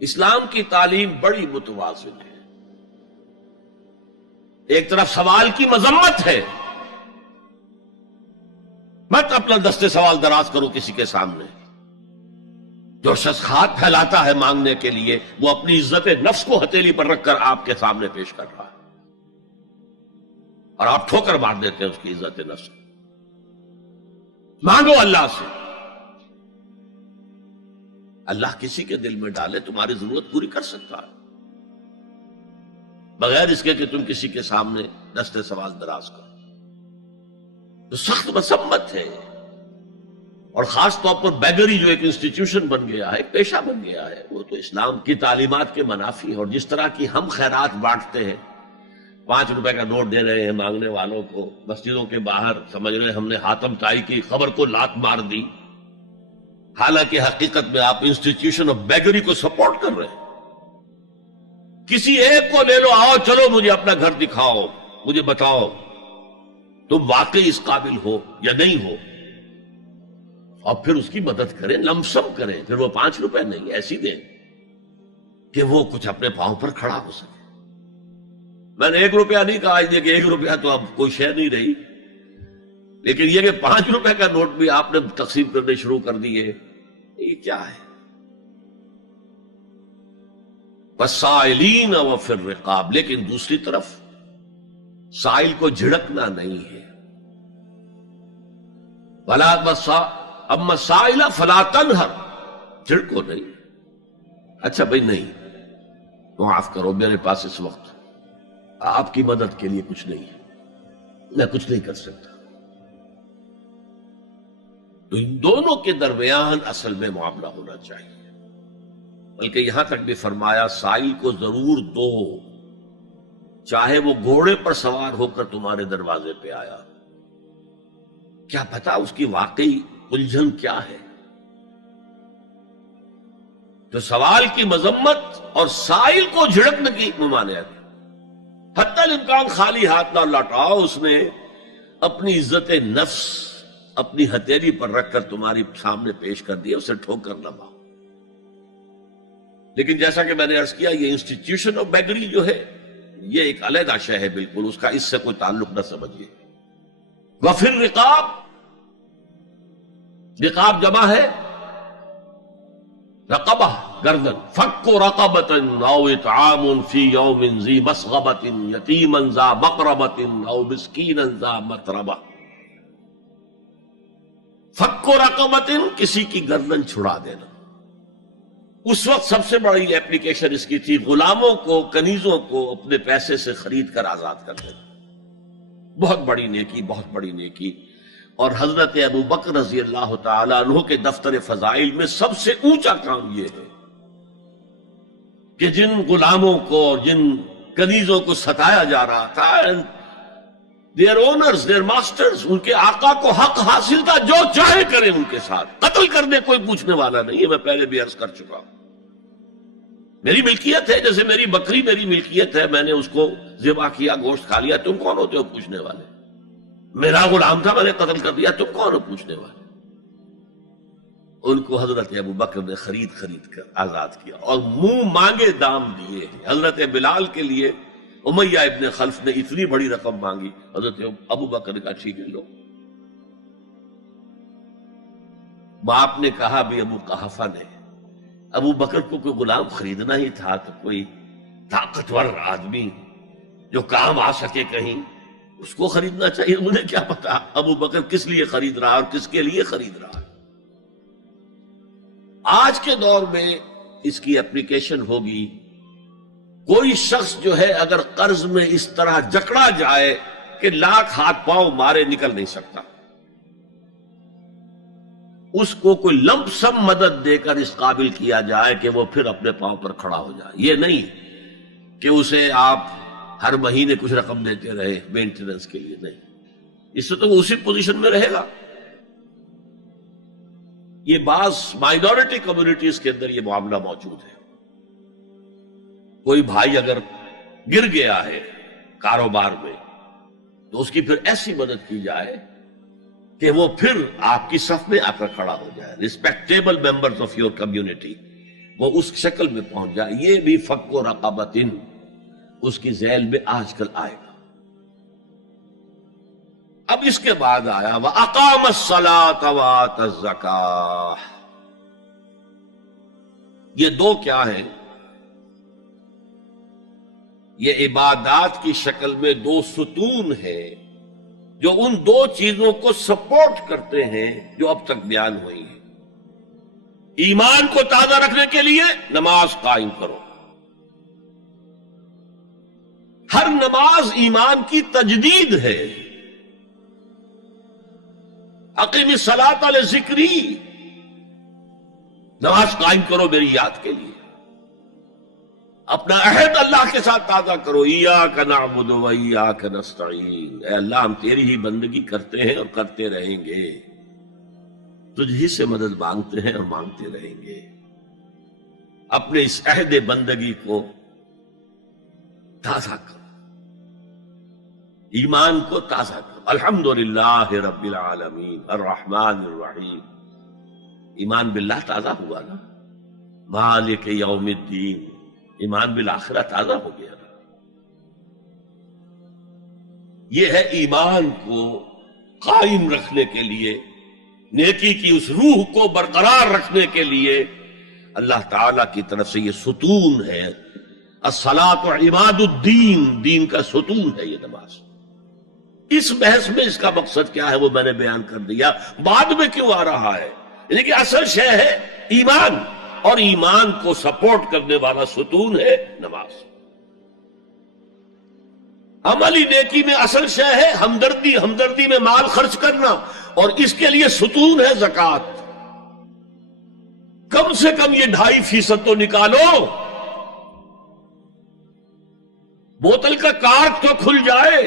اسلام کی تعلیم بڑی متوازن ہے. ایک طرف سوال کی مذمت ہے، مت اپنا دستے سوال دراز کرو کسی کے سامنے. جو شخص ہاتھ پھیلاتا ہے مانگنے کے لیے، وہ اپنی عزت نفس کو ہتھیلی پر رکھ کر آپ کے سامنے پیش کر رہا ہے، اور آپ ٹھوکر مار دیتے ہیں اس کی عزت نفس کو. مانگو اللہ سے، اللہ کسی کے دل میں ڈالے تمہاری ضرورت پوری کر سکتا ہے، بغیر اس کے کہ تم کسی کے سامنے دستے سوال دراز کرو. تو سخت مذمت ہے. اور خاص طور پر بیگری جو ایک انسٹیٹیوشن بن گیا ہے، ایک پیشہ بن گیا ہے، وہ تو اسلام کی تعلیمات کے منافی ہے. اور جس طرح کی ہم خیرات بانٹتے ہیں، 5 روپے کا نوٹ دے رہے ہیں مانگنے والوں کو، مسجدوں کے باہر سمجھ رہے ہم نے حاتم طائی کی خبر کو لات مار دی، حالانکہ حقیقت میں آپ انسٹیٹیوشن آف بیگری کو سپورٹ کر رہے ہیں. کسی ایک کو لے لو، آؤ چلو مجھے اپنا گھر دکھاؤ، مجھے بتاؤ تم واقعی اس قابل ہو یا نہیں ہو، اور پھر اس کی مدد کریں، لمسم کریں. پھر وہ 5 روپے نہیں ایسی دیں کہ وہ کچھ اپنے پاؤں پر کھڑا ہو سکے. میں نے 1 روپیہ نہیں کہا کہ 1 روپیہ تو اب کوئی شے نہیں رہی، لیکن یہ کہ 5 روپے کا نوٹ بھی آپ نے تقسیم کرنے شروع کر دیے، یہ کیا ہے؟ وَالسَّائِلِينَ وَفِي الرِّقَابِ. لیکن دوسری طرف سائل کو جھڑکنا نہیں ہے. اما السائل فلا تنہر، جھڑکو نہیں. اچھا بھائی نہیں، معاف کرو، میرے پاس اس وقت آپ کی مدد کے لیے کچھ نہیں ہے، میں کچھ نہیں کر سکتا. تو ان دونوں کے درمیان اصل میں معاملہ ہونا چاہیے. بلکہ یہاں تک بھی فرمایا سائل کو ضرور دو، چاہے وہ گھوڑے پر سوار ہو کر تمہارے دروازے پہ آیا. کیا پتا اس کی واقعی الجھن کیا ہے. تو سوال کی مذمت اور سائل کو جھڑکنے کی ممانعت. حتی الامکان خالی ہاتھ نہ لوٹاؤ. اس نے اپنی عزت نفس اپنی ہتھیلی پر رکھ کر تمہاری سامنے پیش کر دیا، اسے ٹھوکر نہ مارو. لیکن جیسا کہ میں نے عرض کیا، یہ انسٹیٹیوشن آف بیگری جو ہے یہ ایک علیحدہ شے ہے بالکل، اس کا اس سے کوئی تعلق نہ سمجھیے. وفی الرقاب، رقاب جمع ہے رقبہ، گردن. فک رقبۃ او اطعام فی یوم ذی مسغبۃ یتیما ذا مقربۃ او مسکینا ذا متربہ. فک رقبۃ، کسی کی گردن چھڑا دینا. اس وقت سب سے بڑی ایپلیکیشن اس کی تھی غلاموں کو، کنیزوں کو اپنے پیسے سے خرید کر آزاد کر دینا. بہت بڑی نیکی، بہت بڑی نیکی. اور حضرت ابو بکر رضی اللہ تعالیٰ عنہ کے دفتر فضائل میں سب سے اونچا کام یہ ہے کہ جن غلاموں کو اور جن کنیزوں کو ستایا جا رہا تھا، دیئر اونرز، دیئر ماسٹرز، ان کے آقا کو حق حاصل تھا، جو چاہے کریں ان کے ساتھ. قتل کرنے کوئی پوچھنے والا نہیں ہے. میں پہلے بھی عرض کر چکا ہوں، میری ملکیت ہے، جیسے میری بکری میری ملکیت ہے، میں نے اس کو ذبح کیا، گوشت کھا لیا، تم کون ہوتے ہو پوچھنے والے؟ میرا غلام تھا، میں نے قتل کر دیا، تم کون ہو پوچھنے والے؟ ان کو حضرت ابو بکر نے خرید کر آزاد کیا اور منہ مانگے دام دیے. حضرت بلال کے لیے امیہ ابن خلف نے اتنی بڑی رقم مانگی، حضرت ابو بکر نے کہا ٹھیک ہے لو. باپ نے کہا بھی، ابو قحافہ نے، ابو بکر کو کوئی غلام خریدنا ہی تھا تو کوئی طاقتور آدمی جو کام آ سکے کہیں، اس کو خریدنا چاہیے. انہیں کیا پتا ابو بکر کس لیے خرید رہا اور کس کے لیے خرید رہا. آج کے دور میں اس کی اپلیکیشن ہوگی. کوئی شخص جو ہے اگر قرض میں اس طرح جکڑا جائے کہ لاکھ ہاتھ پاؤں مارے نکل نہیں سکتا، اس کو کوئی لمپ سم مدد دے کر اس قابل کیا جائے کہ وہ پھر اپنے پاؤں پر کھڑا ہو جائے. یہ نہیں کہ اسے آپ ہر مہینے کچھ رقم دیتے رہے مینٹیننس کے لیے، نہیں. اس سے تو وہ اسی پوزیشن میں رہے گا. یہ بعض مائنورٹی کمیونٹیز کے اندر یہ معاملہ موجود ہے. کوئی بھائی اگر گر گیا ہے کاروبار میں تو اس کی پھر ایسی مدد کی جائے کہ وہ پھر آپ کی صف میں آ کر کھڑا ہو جائے. Respectable members of your community وہ اس شکل میں پہنچ جائے. یہ بھی فک و رقبتن اس کی ذیل میں آج کل آئے گا. اب اس کے بعد آیا وَأَقَامَ الصَّلَاةَ وَآتَى الزَّكَاةَ. یہ دو کیا ہیں؟ یہ عبادات کی شکل میں دو ستون ہیں جو ان دو چیزوں کو سپورٹ کرتے ہیں جو اب تک بیان ہوئی ہیں. ایمان کو تازہ رکھنے کے لیے نماز قائم کرو. ہر نماز ایمان کی تجدید ہے. اقیم الصلاۃ لذکری، نماز قائم کرو میری یاد کے لیے. اپنا عہد اللہ کے ساتھ تازہ کرو. ایاک نعبد و ایاک نستعین، اے اللہ ہم تیری ہی بندگی کرتے ہیں اور کرتے رہیں گے، تجھ ہی سے مدد مانگتے ہیں اور مانگتے رہیں گے. اپنے اس عہد بندگی کو تازہ کرو، ایمان کو تازہ کرو. الحمدللہ رب العالمین الرحمن الرحیم. ایمان باللہ تازہ ہوا نا. مالک یوم الدین، ایمان بالآخرہ تازہ ہو گیا نا. یہ ہے ایمان کو قائم رکھنے کے لیے، نیکی کی اس روح کو برقرار رکھنے کے لیے اللہ تعالی کی طرف سے یہ ستون ہے. الصلاۃ عماد الدین، دین کا ستون ہے یہ نماز. اس بحث میں اس کا مقصد کیا ہے وہ میں نے بیان کر دیا. بعد میں کیوں آ رہا ہے؟ یعنی کہ اصل شے ہے ایمان، اور ایمان کو سپورٹ کرنے والا ستون ہے نماز. عملی نیکی میں اصل شے ہے ہمدردی، ہمدردی میں مال خرچ کرنا، اور اس کے لیے ستون ہے زکوٰۃ. کم سے کم یہ 2.5% تو نکالو، بوتل کا کارک تو کھل جائے،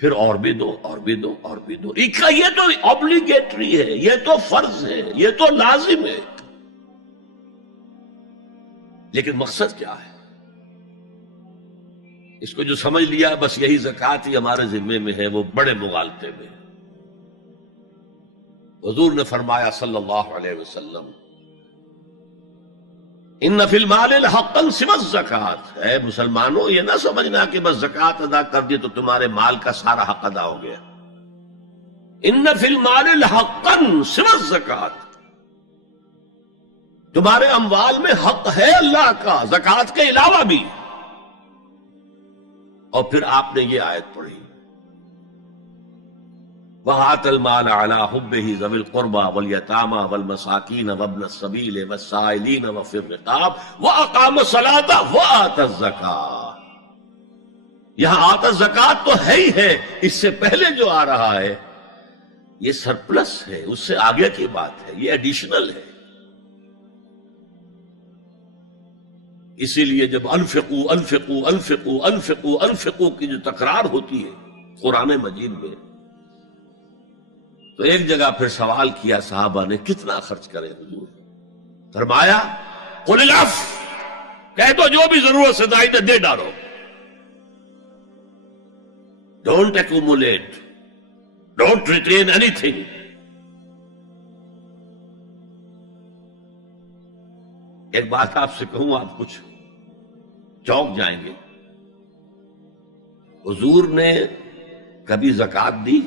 پھر اور بھی دو اور بھی دو اور بھی دو. یہ تو obligatory ہے، یہ تو فرض ہے، یہ تو لازم ہے. لیکن مقصد کیا ہے؟ اس کو جو سمجھ لیا بس یہی زکوٰۃ ہی ہمارے ذمے میں ہے، وہ بڑے مغالطے میں. حضور نے فرمایا صلی اللہ علیہ وسلم ان فی المال حقا سوى الزکوٰۃ. اے مسلمانوں یہ نہ سمجھنا کہ بس زکوٰۃ ادا کر دی تو تمہارے مال کا سارا حق ادا ہو گیا. ان فی المال حقا سوى الزکوٰۃ، تمہارے اموال میں حق ہے اللہ کا زکوٰۃ کے علاوہ بھی. اور پھر آپ نے یہ آیت پڑھی وَآتَى الْمَالَ عَلَىٰ حُبِّهِ ذَوِي الْقُرْبَىٰ وَالْيَتَامَىٰ وَالْمَسَاكِينَ وَابْنَ السَّبِيلِ وَالسَّائِلِينَ وَفِي الرِّقَابِ وَأَقَامَ الصَّلَاةَ وَآتَى الزَّكَاةَ. یہاں آتا زکوٰۃ تو ہے ہی ہے، اس سے پہلے جو آ رہا ہے یہ سرپلس ہے، اس سے آگے کی بات ہے، یہ ایڈیشنل ہے. اسی لیے جب انفقوا انفقوا انفقوا انفقوا انفقوا کی جو تکرار ہوتی ہے قرآن مجید میں، تو ایک جگہ پھر سوال کیا صحابہ نے کتنا خرچ کرے حضور؟ فرمایا قل العفو، کہہ دو جو بھی ضرورت سے زائد دے ڈالو. Don't accumulate, don't retain any thing. ایک بات آپ سے کہوں، آپ کچھ چونک جائیں گے. حضور نے کبھی زکوٰۃ دی؟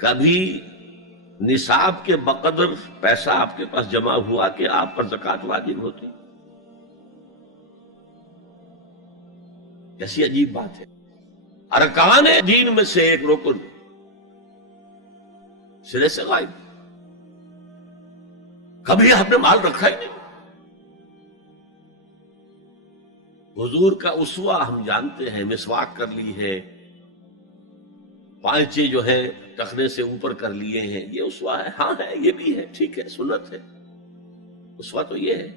کبھی نصاب کے بقدر پیسہ آپ کے پاس جمع ہوا کہ آپ پر زکوٰۃ واجب ہوتی؟ کیسی عجیب بات ہے. ارکان دین میں سے ایک رکن سرے سے غائب. کبھی آپ نے مال رکھا ہی نہیں. حضور کا اسوہ ہم جانتے ہیں، مسواک کر لی ہے، پانچے جو ہیں ٹخنے سے اوپر کر لیے ہیں، یہ اسوہ ہے. ہاں ہے، یہ بھی ہے، ٹھیک ہے، سنت ہے. اسوہ تو یہ ہے.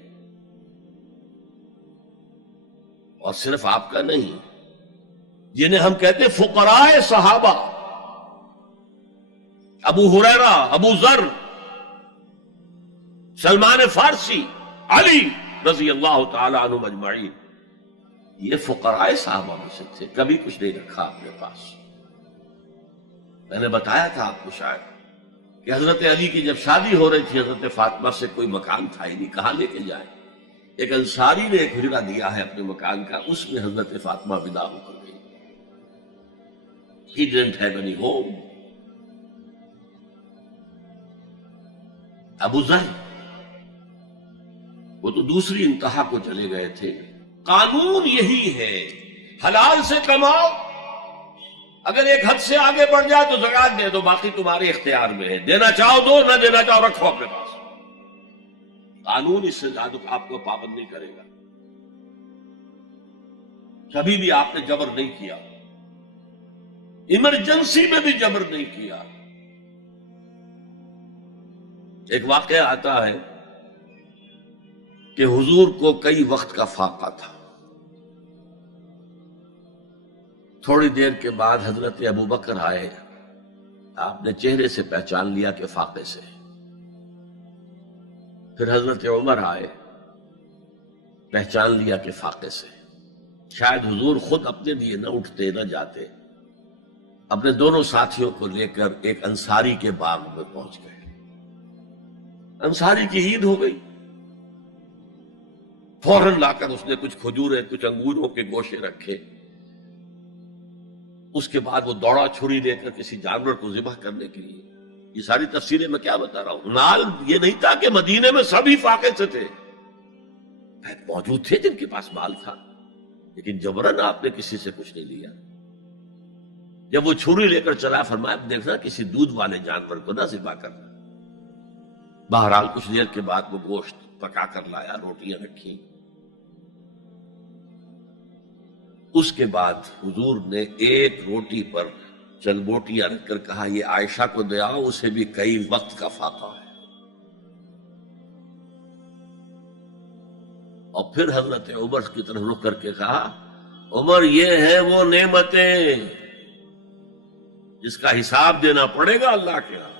اور صرف آپ کا نہیں، جنہیں ہم کہتے ہیں فقراء صحابہ، ابو ہریرہ، ابو ذر، سلمان فارسی، علی رضی اللہ تعالی عنہ اجمعین، یہ فقراء صحابہ میں سے تھے. کبھی کچھ نہیں رکھا اپنے پاس. میں نے بتایا تھا آپ کو شاید کہ حضرت علی کی جب شادی ہو رہی تھی حضرت فاطمہ سے، کوئی مکان تھا ہی نہیں، کہاں لے کے جائیں؟ ایک انصاری نے ایک حجرہ دیا ہے اپنے مکان کا، اس میں حضرت فاطمہ ودا ہو کر گئی. He didn't have any home. ابو ذر وہ تو دوسری انتہا کو چلے گئے تھے. قانون یہی ہے، حلال سے کماؤ، اگر ایک حد سے آگے بڑھ جائے تو زکات دے دو، باقی تمہارے اختیار میں ہے، دینا چاہو دو، نہ دینا چاہو رکھو اپنے پاس. قانون اس سے زیادہ آپ کو پابند نہیں کرے گا. کبھی بھی آپ نے جبر نہیں کیا، ایمرجنسی میں بھی جبر نہیں کیا. ایک واقعہ آتا ہے کہ حضور کو کئی وقت کا فاقہ تھا. تھوڑی دیر کے بعد حضرت ابو بکر آئے، آپ نے چہرے سے پہچان لیا کہ فاقے سے. پھر حضرت عمر آئے، پہچان لیا کہ فاقے سے. شاید حضور خود اپنے لیے نہ اٹھتے نہ جاتے، اپنے دونوں ساتھیوں کو لے کر ایک انصاری کے باغ میں پہنچ گئے. انصاری کی عید ہو گئی، فوراً لا کر اس نے کچھ کھجوریں کچھ انگوروں کے گوشے رکھے. اس کے بعد وہ دوڑا چھری لے کر کسی جانور کو ذبح کرنے کے لیے. یہ ساری تفصیلیں میں کیا بتا رہا ہوں. نال یہ نہیں تھا کہ مدینے میں سبھی فاقے سے تھے، موجود تھے جن کے پاس مال تھا، لیکن جبرن آپ نے کسی سے کچھ نہیں لیا. جب وہ چھری لے کر چلا، فرمایا دیکھنا کسی دودھ والے جانور کو نہ ذبح کرنا. بہرحال کچھ دیر کے بعد وہ گوشت پکا کر لایا، روٹیاں رکھی. اس کے بعد حضور نے ایک روٹی پر چند بوٹیاں رکھ کر کہا یہ عائشہ کو دے آؤ، اسے بھی کئی وقت کا فاقہ ہے. اور پھر حضرت عمر کی طرف رخ کر کے کہا عمر یہ ہے وہ نعمتیں جس کا حساب دینا پڑے گا اللہ کے ہاں.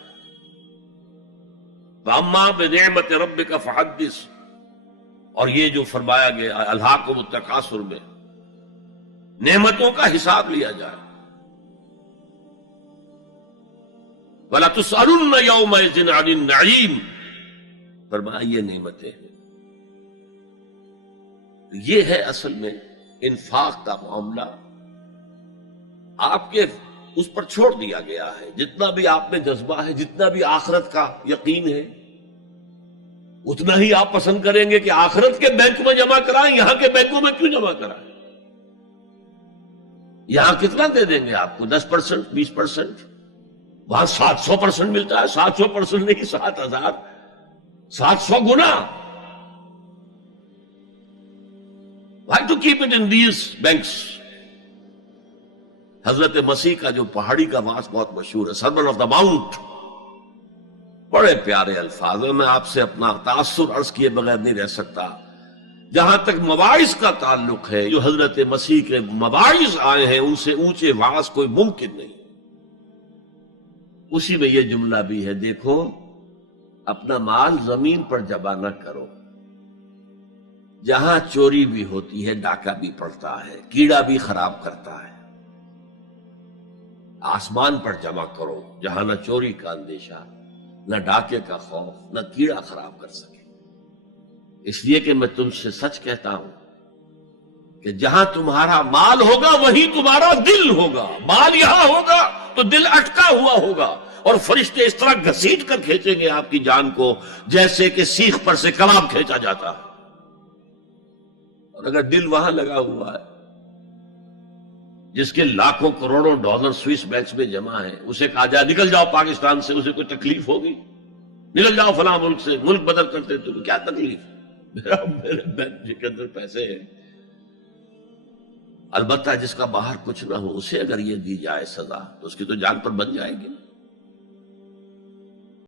وَأَمَّا بِنِعْمَةِ رَبِّكَ فَحَدِّثْ، اور یہ جو فرمایا گیا الہاکم التکاثر میں نعمتوں کا حساب لیا جائے. وَلَا تُسْأَلُنَّ يَوْمَئِذٍ عَنِ النَّعِيمِ، فرمایا یہ نعمتیں ہیں. یہ ہے اصل میں انفاق کا معاملہ. آپ کے اس پر چھوڑ دیا گیا ہے. جتنا بھی آپ میں جذبہ ہے، جتنا بھی آخرت کا یقین ہے، اتنا ہی آپ پسند کریں گے کہ آخرت کے بینک میں جمع کرائیں، یہاں کے بینکوں میں کیوں جمع کرائیں. یہاں کتنا دے دیں گے آپ کو؟ 10%، 20%. وہاں 700% ملتا ہے. 700% نہیں، 7,000، 700 گنا. Why to keep it in these banks? حضرت مسیح کا جو پہاڑی کا واس بہت مشہور ہے، سرمن آف دا ماؤنٹ، بڑے پیارے الفاظ ہیں. میں آپ سے اپنا تاثر عرض کیے بغیر نہیں رہ سکتا. جہاں تک مواعظ کا تعلق ہے، جو حضرت مسیح کے مواعظ آئے ہیں ان سے اونچے واعظ کوئی ممکن نہیں. اسی میں یہ جملہ بھی ہے، دیکھو اپنا مال زمین پر جمع نہ کرو. جہاں چوری بھی ہوتی ہے ڈاکہ بھی پڑتا ہے، کیڑا بھی خراب کرتا ہے. آسمان پر جمع کرو جہاں نہ چوری کا اندیشہ، نہ ڈاکے کا خوف، نہ کیڑا خراب کر سکے. اس لیے کہ میں تم سے سچ کہتا ہوں کہ جہاں تمہارا مال ہوگا وہیں تمہارا دل ہوگا. مال یہاں ہوگا تو دل اٹکا ہوا ہوگا، اور فرشتے اس طرح گھسیٹ کر کھینچیں گے آپ کی جان کو جیسے کہ سیخ پر سے کباب کھینچا جاتا ہے. اور اگر دل وہاں لگا ہوا ہے جس کے لاکھوں کروڑوں ڈالر سوئس بینکس میں جمع ہیں، اسے کہا جائے نکل جاؤ پاکستان سے، اسے کوئی تکلیف ہوگی؟ نکل جاؤ فلاں ملک سے، ملک بدل کرتے تو کیا تکلیف؟ میرے بینک کے اندر پیسے ہیں. البتہ جس کا باہر کچھ نہ ہو اسے اگر یہ دی جائے سزا تو اس کی تو جان پر بن جائے گی.